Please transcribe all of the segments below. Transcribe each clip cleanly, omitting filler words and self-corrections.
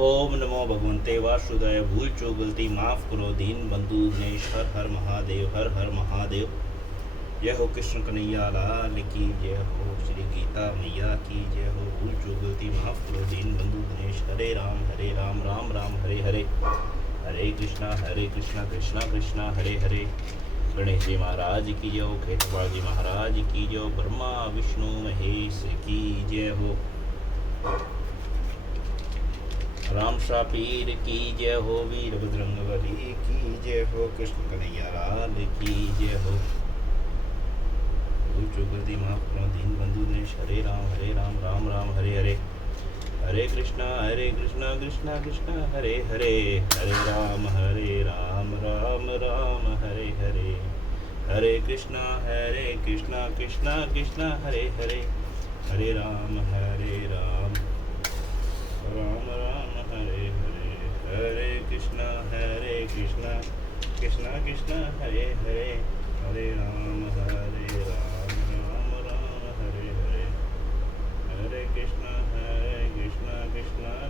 ओम नमो भगवंते वासुदेवाय। भूल चूक गलती माफ करो दीन बंधु दिनेश। हर हर महादेव, हर हर महादेव। जय हो कृष्ण कन्हैया लाल की जय हो, श्री गीता मैया की जय हो। भूल चूक गलती माफ करो दीन बंधु दिनेश। हरे राम राम राम हरे हरे। हरे कृष्णा कृष्णा कृष्णा हरे हरे। गणेश जी महाराज की जय हो। खेतवाड़ जी महाराज की जय हो। ब्रह्मा विष्णु महेश की जय हो। राम शापीर की जय हो। वीर बजरंगबली की जय हो। कृष्ण कन्हैया लाल की जय हो। चुगलती माफ करो दीन बंधु दिनेश। हरे राम राम राम हरे हरे। हरे कृष्णा कृष्णा कृष्णा हरे हरे। हरे राम राम राम हरे हरे। हरे कृष्णा कृष्णा कृष्णा हरे हरे। हरे राम राम राम हरे हरे। हरे कृष्णा कृष्णा कृष्णा हरे हरे। हरे राम राम हरे हरे। हरे कृष्णा कृष्णा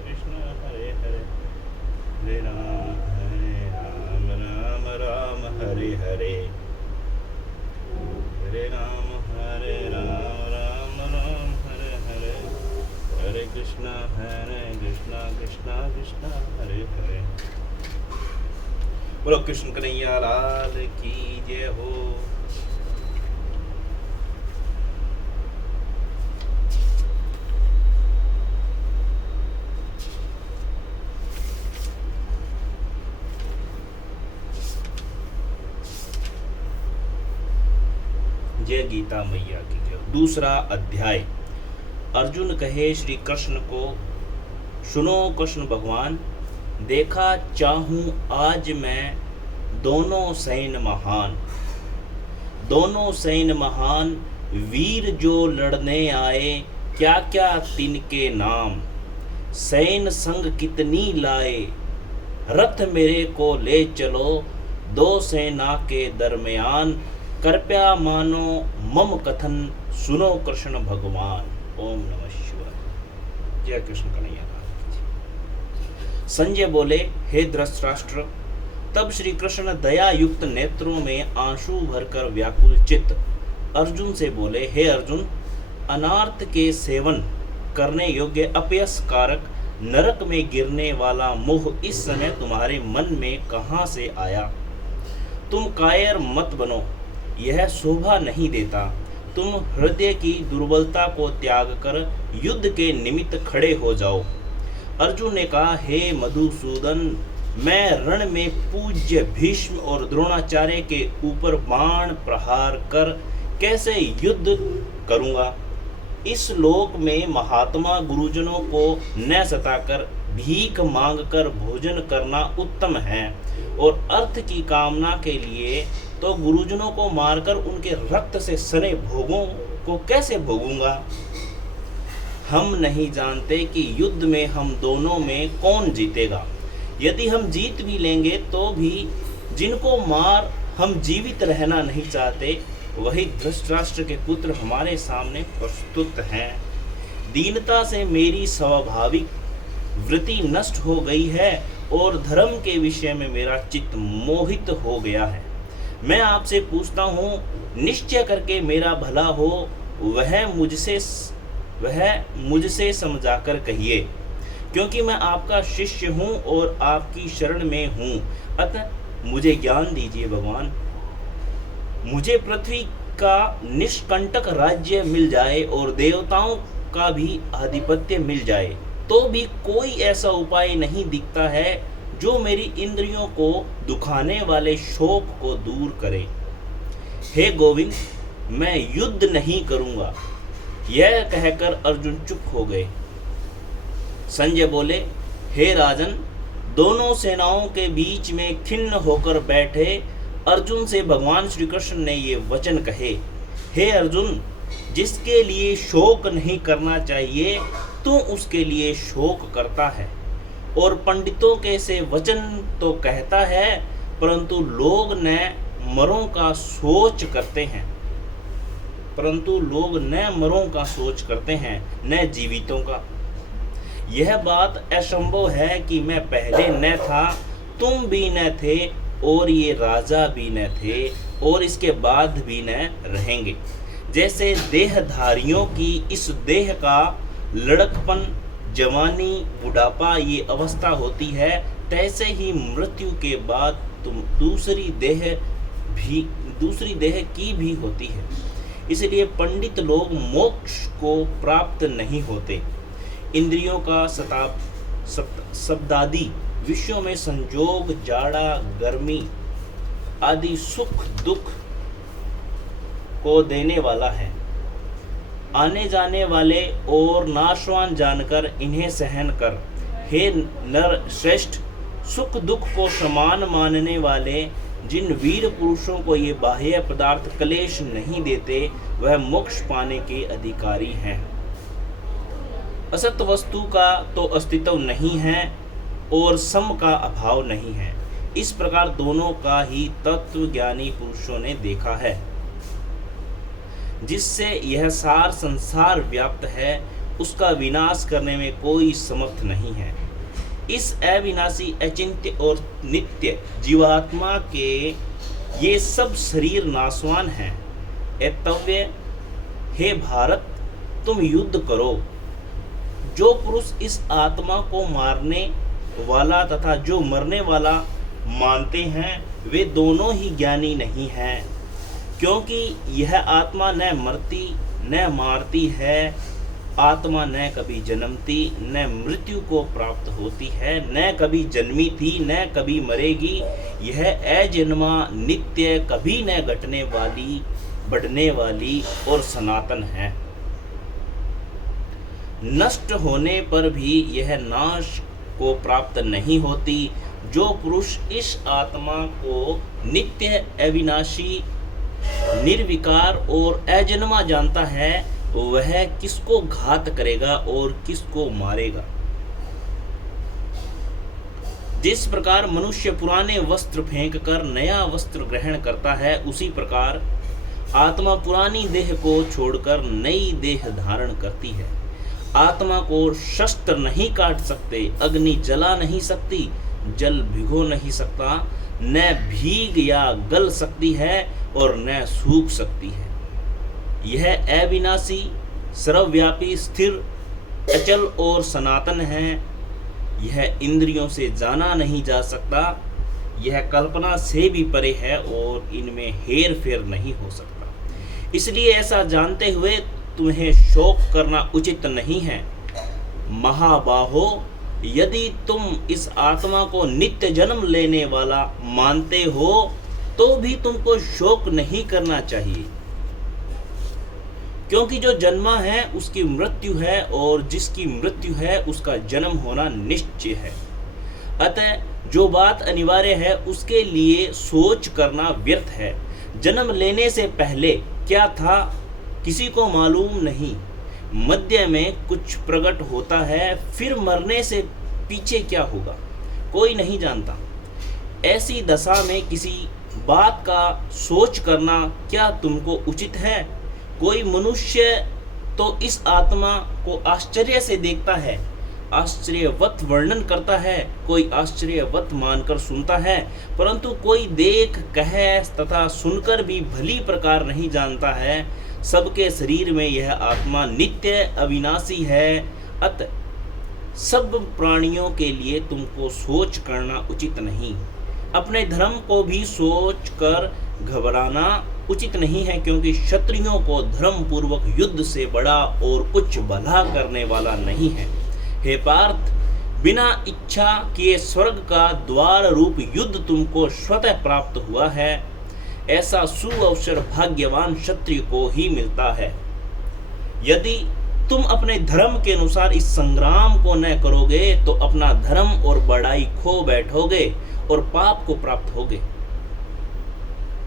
कृष्णा हरे हरे। हरे राम राम हरे हरे। हरे राम राम हरे हरे। हरे कृष्णा कृष्णा कृष्णा हरे हरे। बोलो कृष्ण कन्हैया लाल की जय हो। जय गीता मैया की जय। दूसरा अध्याय। अर्जुन कहे श्री कृष्ण को, सुनो कृष्ण भगवान, देखा चाहूं आज मैं दोनों सैन महान वीर जो लड़ने आए, क्या क्या तिनके नाम। सैन संग कितनी लाए, रथ मेरे को ले चलो, दो सेना के दरमियान, कृपया मानो मम कथन, सुनो कृष्ण भगवान। ओम नमः शिवाय। जय कृष्ण कन्हैया। संजय बोले, हे धृतराष्ट्र। तब श्री कृष्ण दया युक्त नेत्रों में आंसू भरकर व्याकुल चित्त अर्जुन से बोले, हे अर्जुन, अनार्थ के सेवन करने योग्य अपयस कारक नरक में गिरने वाला मोह इस समय तुम्हारे मन में कहां से आया। तुम कायर मत बनो, यह शोभा नहीं देता। तुम हृदय की दुर्बलता को त्याग कर युद्ध के निमित्त खड़े हो जाओ। अर्जुन ने कहा, हे मधुसूदन, मैं रण में पूज्य भीष्म और द्रोणाचार्य के ऊपर बाण प्रहार कर कैसे युद्ध करूंगा। इस लोक में महात्मा गुरुजनों को न सताकर भीख मांगकर भोजन करना उत्तम है, और अर्थ की कामना के लिए तो गुरुजनों को मारकर उनके रक्त से सने भोगों को कैसे भोगूंगा। हम नहीं जानते कि युद्ध में हम दोनों में कौन जीतेगा। यदि हम जीत भी लेंगे तो भी जिनको मार हम जीवित रहना नहीं चाहते, वही धृतराष्ट्र के पुत्र हमारे सामने प्रस्तुत हैं। दीनता से मेरी स्वाभाविक वृत्ति नष्ट हो गई है और धर्म के विषय में मेरा चित्त मोहित हो गया है। मैं आपसे पूछता हूँ, निश्चय करके मेरा भला हो, वह मुझसे समझाकर कहिए, क्योंकि मैं आपका शिष्य हूँ और आपकी शरण में हूँ। अतः मुझे ज्ञान दीजिए भगवान। मुझे पृथ्वी का निष्कंटक राज्य मिल जाए और देवताओं का भी आधिपत्य मिल जाए, तो भी कोई ऐसा उपाय नहीं दिखता है जो मेरी इंद्रियों को दुखाने वाले शोक को दूर करे। हे गोविंद, मैं युद्ध नहीं करूंगा। यह कहकर अर्जुन चुप हो गए। संजय बोले, हे राजन, दोनों सेनाओं के बीच में खिन्न होकर बैठे अर्जुन से भगवान श्री कृष्ण ने ये वचन कहे, हे अर्जुन, जिसके लिए शोक नहीं करना चाहिए तू उसके लिए शोक करता है, और पंडितों के से वचन तो कहता है, परंतु लोग न मरों का सोच करते हैं, न जीवितों का। यह बात असंभव है कि मैं पहले न था, तुम भी न थे, और ये राजा भी न थे, और इसके बाद भी न रहेंगे। जैसे देहधारियों की इस देह का लड़कपन, जवानी, बुढ़ापा ये अवस्था होती है, तैसे ही मृत्यु के बाद तुम दूसरी देह की भी होती है। इसलिए पंडित लोग मोक्ष को प्राप्त नहीं होते। इंद्रियों का शब्दादि विषयों में संजोग, जाड़ा, गर्मी आदि सुख दुख को देने वाला है। आने जाने वाले और नाशवान जानकर इन्हें सहन कर, हे नर श्रेष्ठ, सुख दुख को समान मानने वाले जिन वीर पुरुषों को ये बाह्य पदार्थ क्लेश नहीं देते, वह मोक्ष पाने के अधिकारी हैं। असत वस्तु का तो अस्तित्व नहीं है और सम का अभाव नहीं है। इस प्रकार दोनों का ही तत्व ज्ञानी पुरुषों ने देखा है। जिससे यह सार संसार व्याप्त है, उसका विनाश करने में कोई समर्थ नहीं है। इस अविनाशी, अचिंत्य और नित्य जीवात्मा के ये सब शरीर नाशवान हैं। एतव्य, हे भारत, तुम युद्ध करो। जो पुरुष इस आत्मा को मारने वाला तथा जो मरने वाला मानते हैं, वे दोनों ही ज्ञानी नहीं हैं, क्योंकि यह आत्मा न मरती न मारती है। आत्मा न कभी जन्मती न मृत्यु को प्राप्त होती है, न कभी जन्मी थी न कभी मरेगी। यह अजन्मा, नित्य, कभी न घटने वाली, बढ़ने वाली और सनातन है। नष्ट होने पर भी यह नाश को प्राप्त नहीं होती। जो पुरुष इस आत्मा को नित्य, अविनाशी, निर्विकार और अजन्मा जानता है, वह किसको घात करेगा और किसको मारेगा। जिस प्रकार मनुष्य पुराने वस्त्र फेंक कर नया वस्त्र ग्रहण करता है, उसी प्रकार आत्मा पुरानी देह को छोड़कर नई देह धारण करती है। आत्मा को शस्त्र नहीं काट सकते, अग्नि जला नहीं सकती, जल भिगो नहीं सकता, न भीग या गल सकती है और न सूख सकती है। यह अविनाशी, सर्वव्यापी, स्थिर, अचल और सनातन है। यह इंद्रियों से जाना नहीं जा सकता। यह कल्पना से भी परे है और इनमें हेर फेर नहीं हो सकता। इसलिए ऐसा जानते हुए तुम्हें शोक करना उचित नहीं है। महाबाहो, यदि तुम इस आत्मा को नित्य जन्म लेने वाला मानते हो, तो भी तुमको शोक नहीं करना चाहिए, क्योंकि जो जन्मा है उसकी मृत्यु है और जिसकी मृत्यु है उसका जन्म होना निश्चय है। अतः जो बात अनिवार्य है उसके लिए सोच करना व्यर्थ है। जन्म लेने से पहले क्या था किसी को मालूम नहीं, मध्य में कुछ प्रकट होता है, फिर मरने से पीछे क्या होगा कोई नहीं जानता। ऐसी दशा में किसी बात का सोच करना क्या तुमको उचित है? कोई मनुष्य तो इस आत्मा को आश्चर्य से देखता है, आश्चर्यवत वर्णन करता है, कोई आश्चर्यवत मानकर सुनता है, परंतु कोई देख, कह तथा सुनकर भी भली प्रकार नहीं जानता है। सबके शरीर में यह आत्मा नित्य, अविनाशी है। अतः सब प्राणियों के लिए तुमको सोच करना उचित नहीं। अपने धर्म को भी सोच कर घबराना उचित नहीं है, क्योंकि क्षत्रियों को धर्म पूर्वक युद्ध से बड़ा और कुछ भला करने वाला नहीं है। हे पार्थ, बिना इच्छा किए स्वर्ग का द्वार रूप युद्ध तुमको स्वतः प्राप्त हुआ है। ऐसा सुअवसर भाग्यवान क्षत्रिय को ही मिलता है। यदि तुम अपने धर्म के अनुसार इस संग्राम को न करोगे तो अपना धर्म और बड़ाई खो बैठोगे और पाप को प्राप्त होगे।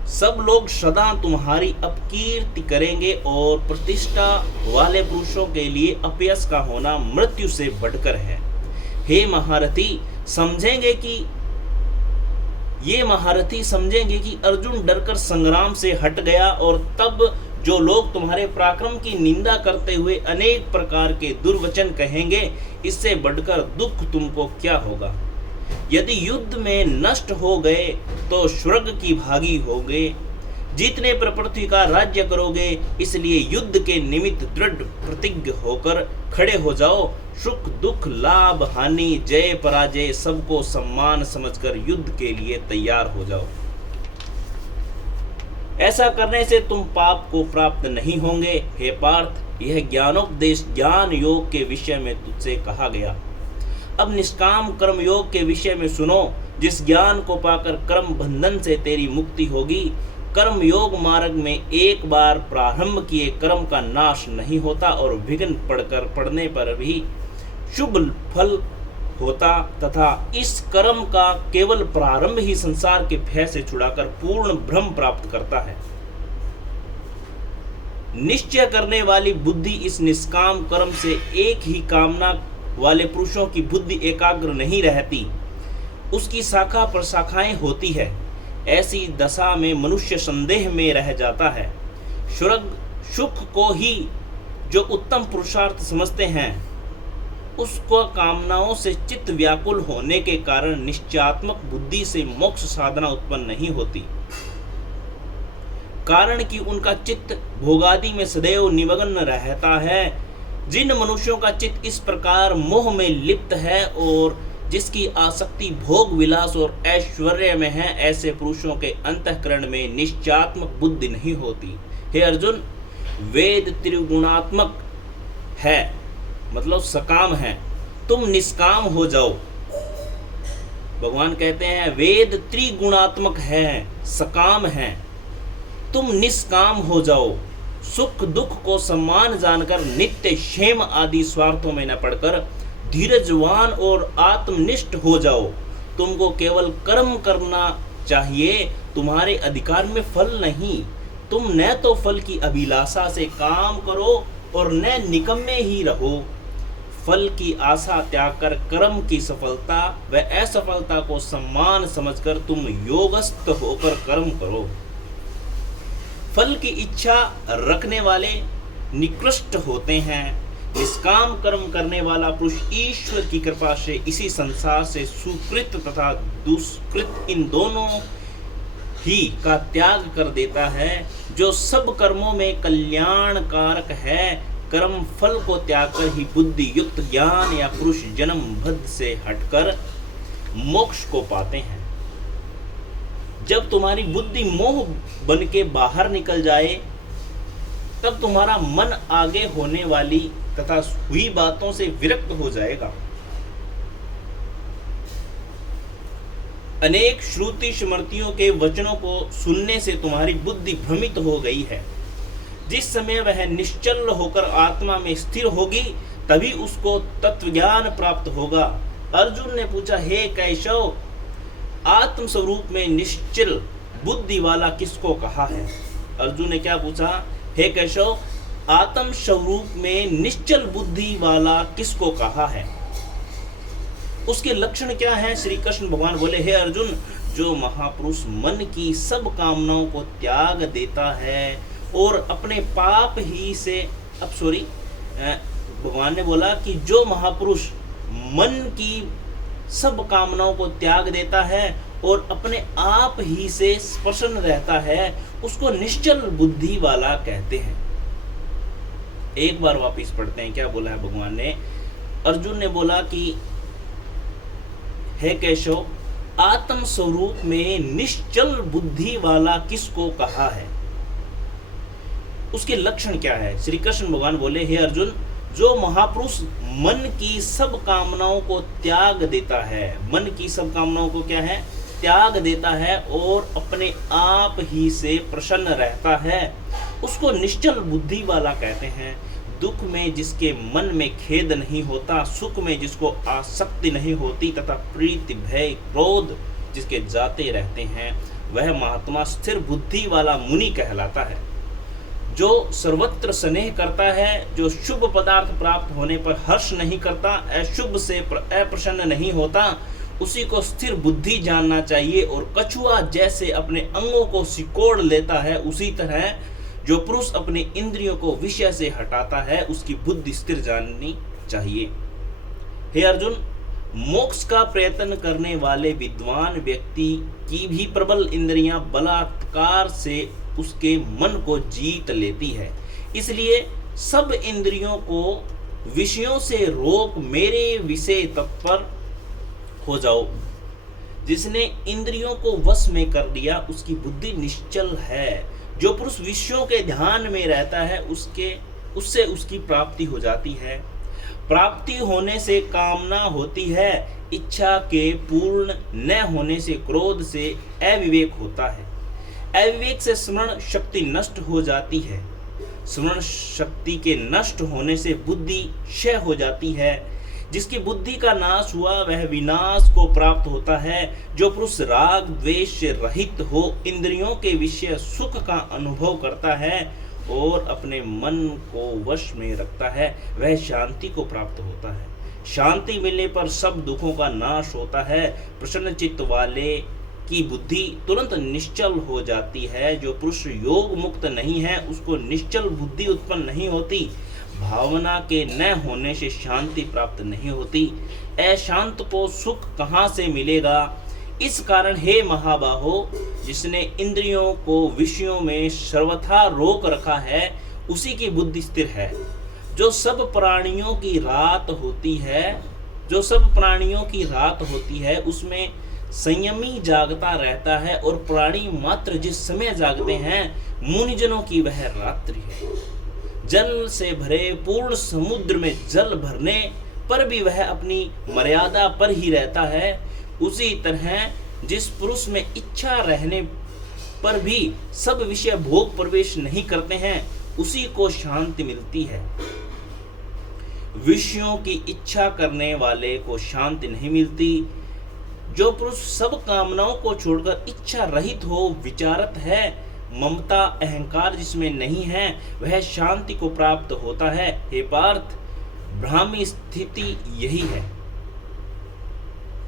सब लोग सदा तुम्हारी अपकीर्ति करेंगे और प्रतिष्ठा वाले पुरुषों के लिए अपयश का होना मृत्यु से बढ़कर है। हे महारथी, समझेंगे कि अर्जुन डरकर संग्राम से हट गया और तब जो लोग तुम्हारे पराक्रम की निंदा करते हुए अनेक प्रकार के दुर्वचन कहेंगे, इससे बढ़कर दुख तुमको क्या होगा। यदि युद्ध में नष्ट हो गए तो स्वर्ग की भागी होगे, जीतने पर पृथ्वी का राज्य करोगे। इसलिए युद्ध के निमित्त दृढ़ प्रतिज्ञ होकर खड़े हो जाओ। सुख दुख लाभ हानि जय पराजय सबको सम्मान समझकर युद्ध के लिए तैयार हो जाओ। ऐसा करने से तुम पाप को प्राप्त नहीं होंगे। हे पार्थ, यह ज्ञानोपदेश ज्ञान योग के विषय में तुझसे कहा गया। अब निष्काम कर्म योग के विषय में सुनो। जिस ज्ञान को पाकर कर्म बंधन से तेरी मुक्ति होगी। कर्म योग मार्ग में एक बार प्रारंभ किए कर्म का नाश नहीं होता और विघ्न पड़ने पर भी शुभ फल होता तथा इस कर्म का केवल प्रारंभ ही संसार के भय से छुड़ाकर पूर्ण ब्रह्म प्राप्त करता है। निश्चय करने वाली बुद्धि इस निष्काम कर्म से एक ही कामना वाले पुरुषों की बुद्धि एकाग्र नहीं रहती, उसकी शाखा प्रशाखाएं होती है। ऐसी दशा में मनुष्य संदेह में रह जाता है। स्वर्ग सुख को ही जो उत्तम पुरुषार्थ समझते हैं, उसको कामनाओं से चित्त व्याकुल होने के कारण निश्चयात्मक बुद्धि से मोक्ष साधना उत्पन्न नहीं होती। कारण कि उनका चित्त भोगादि में सदैव निमग्न रहता है। जिन मनुष्यों का चित्त इस प्रकार मोह में लिप्त है और जिसकी आसक्ति भोग विलास और ऐश्वर्य में है, ऐसे पुरुषों के अंतःकरण में निश्चयात्मक बुद्धि नहीं होती। हे अर्जुन, वेद त्रिगुणात्मक है, मतलब सकाम है। तुम निष्काम हो जाओ। भगवान कहते हैं वेद त्रिगुणात्मक है, सकाम है, तुम निष्काम हो जाओ। सुख दुख को सम्मान जानकर नित्य क्षेम आदि स्वार्थों में न पड़कर धीरजवान और आत्मनिष्ठ हो जाओ। तुमको केवल कर्म करना चाहिए, तुम्हारे अधिकार में फल नहीं। तुम न तो फल की अभिलाषा से काम करो और न निकम्मे ही रहो। फल की आशा त्याग कर कर्म की सफलता व असफलता को सम्मान समझकर तुम योगस्थ होकर कर्म करो। फल की इच्छा रखने वाले निकृष्ट होते हैं। निष्काम कर्म करने वाला पुरुष ईश्वर की कृपा से इसी संसार से सुकृत तथा दुष्कृत इन दोनों ही का त्याग कर देता है। जो सब कर्मों में कल्याणकारक है, कर्म फल को त्याग कर ही बुद्धि युक्त ज्ञान या पुरुष जन्म बद्ध से हटकर मोक्ष को पाते हैं। जब तुम्हारी बुद्धि मोह बन के बाहर निकल जाए, तब तुम्हारा मन आगे होने वाली तथा हुई बातों से विरक्त हो जाएगा। अनेक श्रुति स्मृतियों के वचनों को सुनने से तुम्हारी बुद्धि भ्रमित हो गई है। जिस समय वह निश्चल होकर आत्मा में स्थिर होगी, तभी उसको तत्वज्ञान प्राप्त होगा। अर्जुन ने पूछा, हे कैशव, आत्म स्वरूप में निश्चल बुद्धि वाला किसको कहा है। अर्जुन ने क्या पूछा, हे कैशव, आत्म स्वरूप में निश्चल बुद्धि वाला किसको कहा है, उसके लक्षण क्या है। श्री कृष्ण भगवान बोले, हे अर्जुन, जो महापुरुष मन की सब कामनाओं को त्याग देता है और अपने पाप ही से भगवान ने बोला कि जो महापुरुष मन की सब कामनाओं को त्याग देता है और अपने आप ही से प्रसन्न रहता है, उसको निश्चल बुद्धि वाला कहते हैं। एक बार वापिस पढ़ते हैं, क्या बोला है भगवान ने। अर्जुन ने बोला कि हे केशव, आत्म स्वरूप में निश्चल बुद्धि वाला किसको कहा है, उसके लक्षण क्या है। श्री कृष्ण भगवान बोले, हे अर्जुन, जो महापुरुष मन की सब कामनाओं को त्याग देता है, मन की सब कामनाओं को क्या है, त्याग देता है और अपने आप ही से प्रसन्न रहता है, उसको निश्चल बुद्धि वाला कहते हैं। दुख में जिसके मन में खेद नहीं होता, सुख में जिसको आसक्ति नहीं होती तथा प्रीति भय क्रोध जिसके जाते रहते हैं, वह महात्मा स्थिर बुद्धि वाला मुनि कहलाता है। जो सर्वत्र स्नेह करता है, जो शुभ पदार्थ प्राप्त होने पर हर्ष नहीं करता, अशुभ से अप्रसन्न नहीं होता, उसी को स्थिर बुद्धि जानना चाहिए। और कछुआ जैसे अपने अंगों को सिकोड़ लेता है, उसी तरह जो पुरुष अपने इंद्रियों को विषय से हटाता है उसकी बुद्धि स्थिर जाननी चाहिए। हे अर्जुन, मोक्ष का प्रयत्न करने वाले विद्वान व्यक्ति की भी प्रबल इंद्रियां बलात्कार से उसके मन को जीत लेती है। इसलिए सब इंद्रियों को विषयों से रोक मेरे विषय तत्पर हो जाओ। जिसने इंद्रियों को वश में कर लिया उसकी बुद्धि निश्चल है। जो पुरुष विषयों के ध्यान में रहता है उससे उसकी प्राप्ति हो जाती है। प्राप्ति होने से कामना होती है, इच्छा के पूर्ण न होने से क्रोध से अविवेक होता है। अविवेक से स्मरण शक्ति नष्ट हो जाती है। स्मरण शक्ति के नष्ट होने से बुद्धि क्षय हो जाती है। जिसकी बुद्धि का नाश हुआ वह विनाश को प्राप्त होता है। जो पुरुष राग द्वेष से रहित हो इंद्रियों के विषय सुख का अनुभव करता है और अपने मन को वश में रखता है वह शांति को प्राप्त होता है। शांति मिलने पर सब दुखों का नाश होता है। प्रसन्न चित्त वाले की बुद्धि तुरंत निश्चल हो जाती है। जो पुरुष योग मुक्त नहीं है उसको निश्चल बुद्धि उत्पन्न नहीं होती। भावना के न होने से शांति प्राप्त नहीं होती। अशांत को सुख कहाँ से मिलेगा? इस कारण हे महाबाहो, जिसने इंद्रियों को विषयों में सर्वथा रोक रखा है उसी की बुद्धि स्थिर है। जो सब प्राणियों की रात होती है उसमें संयमी जागता रहता है और प्राणी मात्र जिस समय जागते हैं मुनिजनों की वह रात्रि है। जल से भरे पूर्ण समुद्र में जल भरने पर भी वह अपनी मर्यादा पर ही रहता है। उसी तरह जिस पुरुष में इच्छा रहने पर भी सब विषय भोग प्रवेश नहीं करते हैं उसी को शांति मिलती है। विषयों की इच्छा करने वाले को शांति नहीं मिलती। जो पुरुष सब कामनाओं को छोड़कर इच्छा रहित हो विचारत है, ममता अहंकार जिसमें नहीं है वह शांति को प्राप्त होता है। हे पार्थ, ब्राह्मी स्थिति यही है।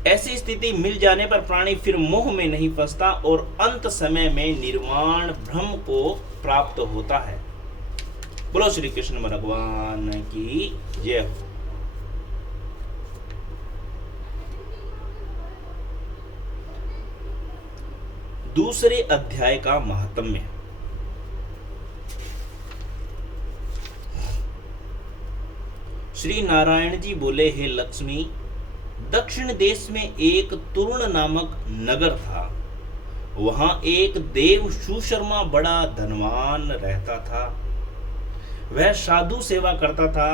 ऐसी स्थिति मिल जाने पर प्राणी फिर मोह में नहीं फंसता और अंत समय में निर्वाण ब्रह्म को प्राप्त होता है। बोलो श्री कृष्ण भगवान की जय। दूसरे अध्याय का महात्म्य। श्री नारायण जी बोले, हे लक्ष्मी, दक्षिण देश में एक तुरुण नामक नगर था। वहां एक देव सुशर्मा बड़ा धनवान रहता था। वह साधु सेवा करता था।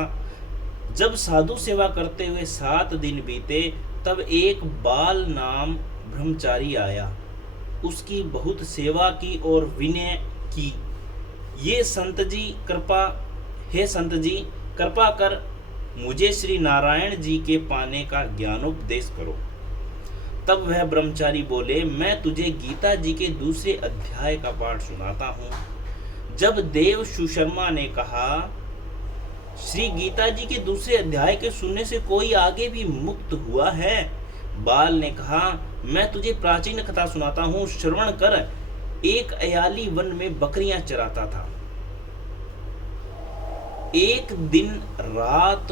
जब साधु सेवा करते हुए 7 दिन बीते तब एक बाल नाम ब्रह्मचारी आया। उसकी बहुत सेवा की और विनय की। हे संत जी कृपा कर मुझे श्री नारायण जी के पाने का ज्ञानोपदेश करो। तब वह ब्रह्मचारी बोले, मैं तुझे गीता जी के दूसरे अध्याय का पाठ सुनाता हूँ। जब देव सुशर्मा ने कहा, श्री गीता जी के दूसरे अध्याय के सुनने से कोई आगे भी मुक्त हुआ है? बाल ने कहा, मैं तुझे प्राचीन कथा सुनाता हूँ, श्रवण कर। एक अयाली वन में बकरियां चराता था। एक दिन रात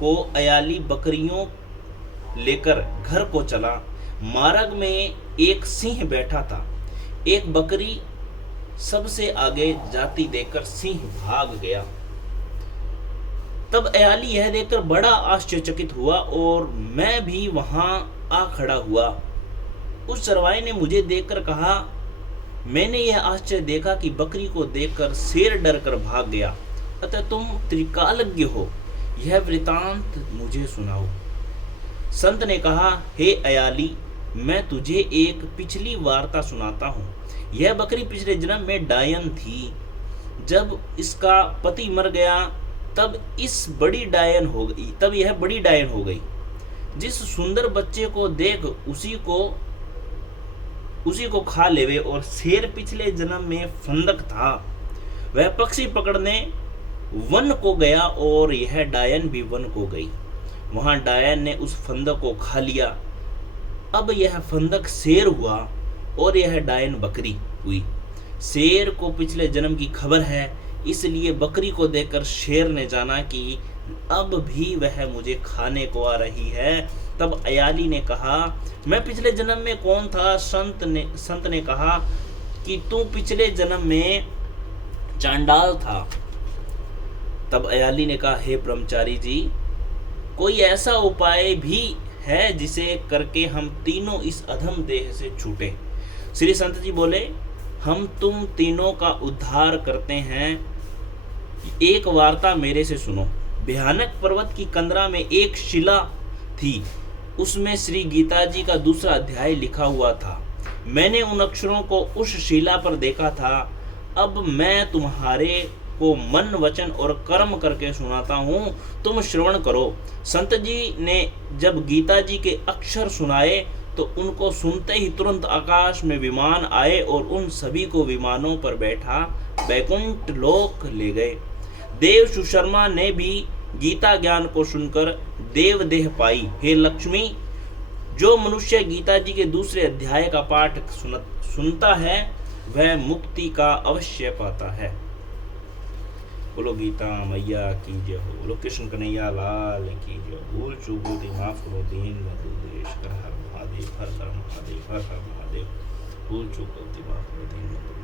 को अयाली बकरियों लेकर घर को चला। मार्ग में एक सिंह बैठा था। एक बकरी सबसे आगे जाती देखकर सिंह भाग गया। तब अयाली यह देखकर बड़ा आश्चर्यचकित हुआ और मैं भी वहां आ खड़ा हुआ। उस चरवाहे ने मुझे देखकर कहा, मैंने यह आश्चर्य देखा कि बकरी को देखकर शेर डर कर भाग गया, अतः तुम त्रिकालज्ञ हो, यह वृतांत मुझे सुनाओ। संत ने कहा, हे अयाली, मैं तुझे एक पिछली वार्ता सुनाता हूँ। यह बकरी पिछले जन्म में डायन थी। जब इसका पति मर गया तब यह बड़ी डायन हो गई। जिस सुंदर बच्चे को देख उसी को खा लेवे। और शेर पिछले जन्म में फंदक था। वह पक्षी पकड़ने वन को गया और यह डायन भी वन को गई। वहां डायन ने उस फंदक को खा लिया। अब यह फंदक शेर हुआ और यह डायन बकरी हुई। शेर को पिछले जन्म की खबर है, इसलिए बकरी को देखकर शेर ने जाना कि अब भी वह मुझे खाने को आ रही है। तब अयाली ने कहा, मैं पिछले जन्म में कौन था? संत ने कहा कि तू पिछले जन्म में चांडाल था। तब अयाली ने कहा, हे ब्रह्मचारी जी, कोई ऐसा उपाय भी है जिसे करके हम तीनों इस अधम देह से छूटे? श्री संत जी बोले, हम तुम तीनों का उद्धार करते हैं। एक वार्ता मेरे से सुनो। भयानक पर्वत की कंदरा में एक शिला थी, उसमें श्री गीता जी का दूसरा अध्याय लिखा हुआ था। मैंने उन अक्षरों को उस शिला पर देखा था। अब मैं तुम्हारे को मन, वचन और कर्म करके सुनाता हूँ, तुम श्रवण करो। संत जी ने जब गीता जी के अक्षर सुनाए तो उनको सुनते ही तुरंत आकाश में विमान आए और उन सभी को विमानों पर बैठा वैकुंठ लोक ले गए। देव सुशर्मा ने भी गीता ज्ञान को सुनकर देव देह पाई। हे लक्ष्मी, जो मनुष्य गीता जी के दूसरे अध्याय का पाठ सुनता है वह मुक्ति का अवश्य पाता है। बोलो गीता मैया की जय हो। बोलो कृष्ण कन्हैया लाल की जय। भूल चूक गलती माफ करो, दीन बंधु देश हर हर महादेव, हर हर महादेव, हर हर महादेव। भूल चूक गलती माफ करो, दीन बंधु।